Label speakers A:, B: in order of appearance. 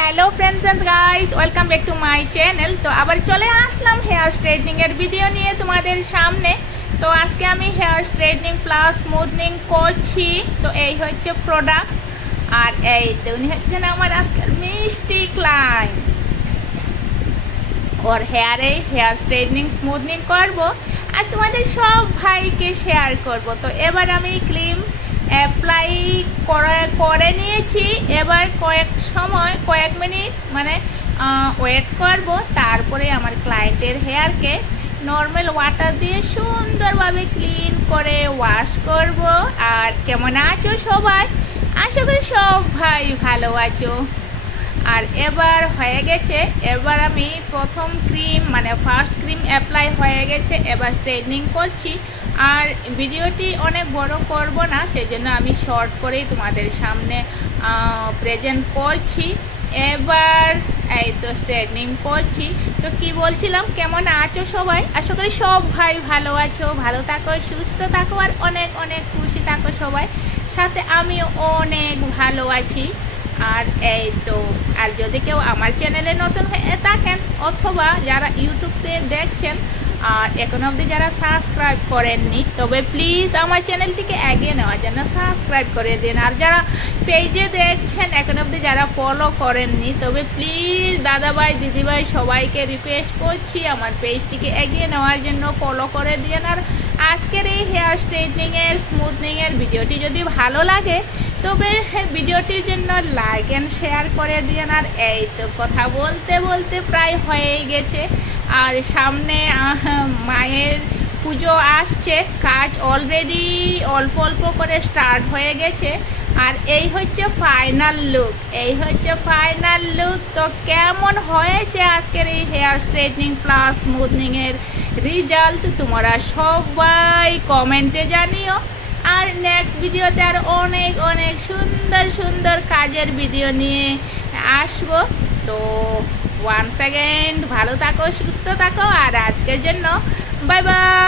A: Hello friends and guys welcome back to my channel তো আবার চলে আসলাম হেয়ার স্ট্রেটনিংয়ের ভিডিও নিয়ে তোমাদের সামনে। তো আজকে আমি হেয়ার স্ট্রেটনিং প্লাস স্মুথনিং করছি। তো এই হচ্ছে প্রোডাক্ট আর এই উনি হচ্ছেন আমার আজকের মিষ্টি ক্লাইন্ট ওর হেয়ারে হেয়ার স্ট্রেটনিং স্মুথনিং করব। আর তোমাদের সব ভাইকে শেয়ার করব। তো এবার আমি ক্রিম অ্যাপ্লাই করে করে নিয়েছি। এবার কয়েক সময়, কয়েক মিনিট মানে ওয়েট করব। তারপরে আমার ক্লায়েন্টের হেয়ারকে নর্মাল ওয়াটার দিয়ে সুন্দরভাবে ক্লিন করে ওয়াশ করব। আর কেমন আছো সবাই? আশা করি সব ভাই ভালো আছো। আর এবার হয়ে গেছে, এবার আমি প্রথম ক্রিম মানে ফার্স্ট ক্রিম অ্যাপ্লাই হয়ে গেছে। এবার স্ট্রেটনিং করছি। আর ভিডিওটি অনেক বড় করব না, সেজন্য আমি শর্ট করেই তোমাদের সামনে প্রেজেন্ট করছি। এবার, এই তো স্ট্রেটনিং করছি। তো কি বলছিলাম? কেমন আছো সবাই? আশা করি সব ভাই ভালো আছো, ভালো থাকো, সুস্থ থাকো, আর অনেক অনেক খুশি থাকো সবাই। সাথে আমিও অনেক ভালো আছি। আর এই তো, আর যদি কেউ আমার চ্যানেলে নতুন হয়ে থাকেন, অথবা যারা ইউটিউবতে দেখছেন আর এখন অবধি যারা সাবস্ক্রাইব করেননি, তবে প্লিজ আমার চ্যানেলটিকে এগিয়ে নেওয়ার জন্য সাবস্ক্রাইব করে দিন। আর যারা পেজে দেখছেন, এখন অবধি যারা ফলো করেননি, তবে প্লিজ দাদাভাই, দিদিভাই সবাইকে রিকোয়েস্ট করছি আমার পেজটিকে এগিয়ে নেওয়ার জন্য ফলো করে দিন। আর আজকের এই হেয়ার স্ট্রেটনিংয়ের স্মুথনিংয়ের ভিডিওটি যদি ভালো লাগে, তবে ভিডিওটির জন্য লাইক অ্যান্ড শেয়ার করে দিন। আর এই তো কথা বলতে বলতে প্রায় হয়েই গেছে। আর সামনে মায়ের পুজো আসছে, কাজ অলরেডি অল্প অল্প করে স্টার্ট হয়ে গেছে। আর এই হচ্ছে ফাইনাল লুক এই হচ্ছে ফাইনাল লুক তো কেমন হয়েছে আজকের এই হেয়ার স্ট্রেটনিং প্লাস স্মুথনিংয়ের রেজাল্ট তোমরা সবাই কমেন্টে জানিও। আর নেক্সট ভিডিওতে আর অনেক অনেক সুন্দর সুন্দর কাজের ভিডিও নিয়ে আসব। তো ওয়ান সেকেন্ড ভালো থাকো সুস্থ থাকো আর আজকের জন্য বাই বাই